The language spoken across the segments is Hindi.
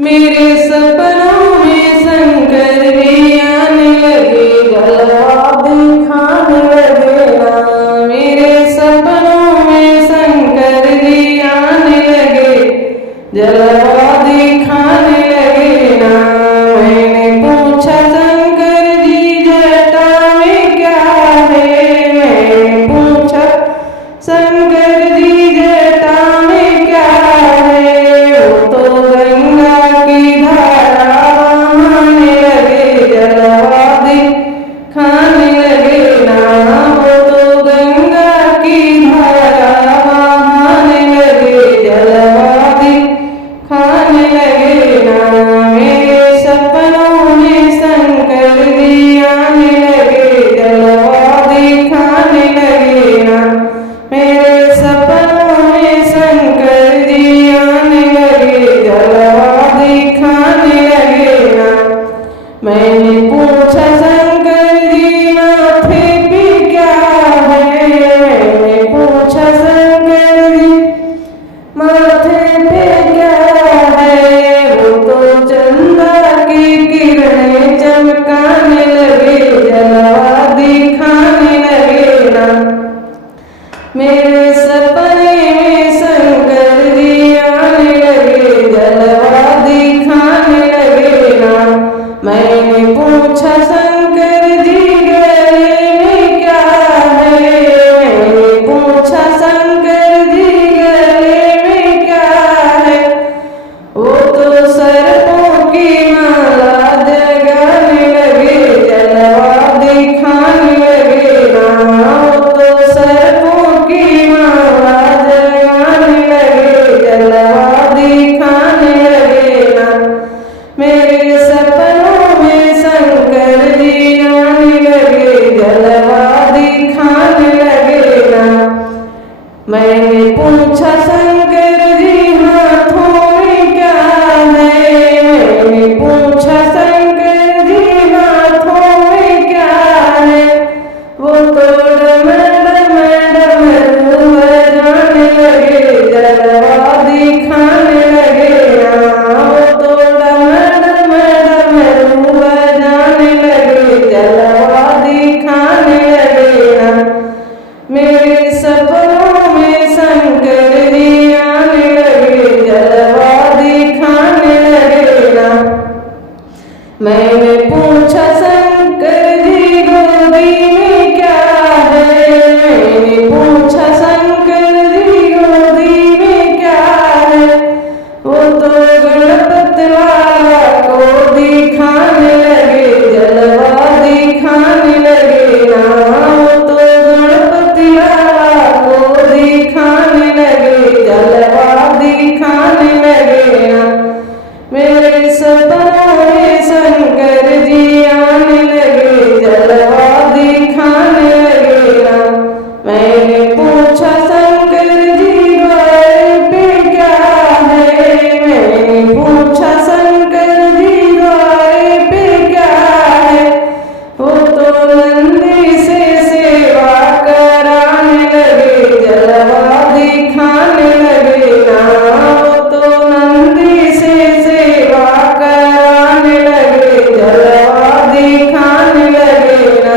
मेरे सपनों में शंकर जी आने लगे, जलवा दिखाने लगे ना। मेरे सपनों में शंकर जी आने लगे, जलवा दिखाने लगे ना। मैंने पूछा शंकर जी जटा में क्या है, मैंने पूछा शंकर जी जटा में क्या है। वो तो गंगा की धारा बहाने लगे, जलवा दिखाने लगे ना। वो तो गंगा की धारा बहाने लगे, जलवा दिखाने लगे ना। मेरे सपनों में शंकर जी आने लगे, जलवा दिखाने लगे ना। मेरे सपनों में शंकर जी आने लगे, जलवा दिखाने लगे ना। मैंने पूछा शंकर जी माथे पे क्या है, मैंने पूछा शंकर जी माथे पे क्या है। वो तो चंदा की किरणें चमकाने लगे, जलवा दिखाने लगे ना। मेरे सपने में शंकर जी आने लगे, जलवा दिखाने लगे ना। मैंने पूछा शंकर जी गले में क्या है, मैंने पूछा शंकर जी गले में क्या है। वो तो सर्पों की माला जगाने लगे, जलवा दिखाने लगे ना। वो तो सर्पों की माला जगाने लगे, जलवा दिखाने लगे ना। मेरे सपनों में शंकर जी आने लगे, जलवा दिखाने लगे ना। मैंने पूछा शंकर जी हाथों में क्या है, मैंने पूछा शंकर जी हाथों में क्या है। वो तो डमरू बजाने लगे, जलवा दिखाने लगे ना। वो तो डमरू बजाने लगे, जलवा दिखाने लगे ना। मेरे सपनों में शंकर जी आने लगे, जलवा दिखाने लगे ना। मैंने पूछा शंकर जी गोदी में क्या है, मैंने पूछा शंकर जी गोदी में क्या है। वो तो गणपति वाला को दिखाने लगे, जलवा दिखाने लगे ना। वो तो गणपति वाला को दिखाने लगे, जलवा दिखाने लगे ना। मेरे सपनों में शंकर जी आने लगे, जलवा दिखाने लगे ना। मैंने पूछा शंकर जी द्वार पे क्या है, मैंने पूछा शंकर जी द्वार पे क्या है। वो तो नंदी से सेवा कराने लगे, जलवा दिखाने लगे ना। वो तो नंदी से सेवा कराने लगे, जलवा दिखाने लगे ना।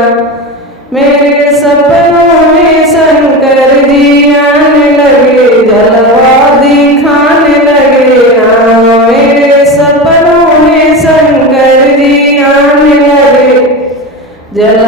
मेरे सपनों में शंकर जी आने लगे, जलवा दिखाने लगे ना। मेरे सपनों में शंकर जी आने लगे, जलवा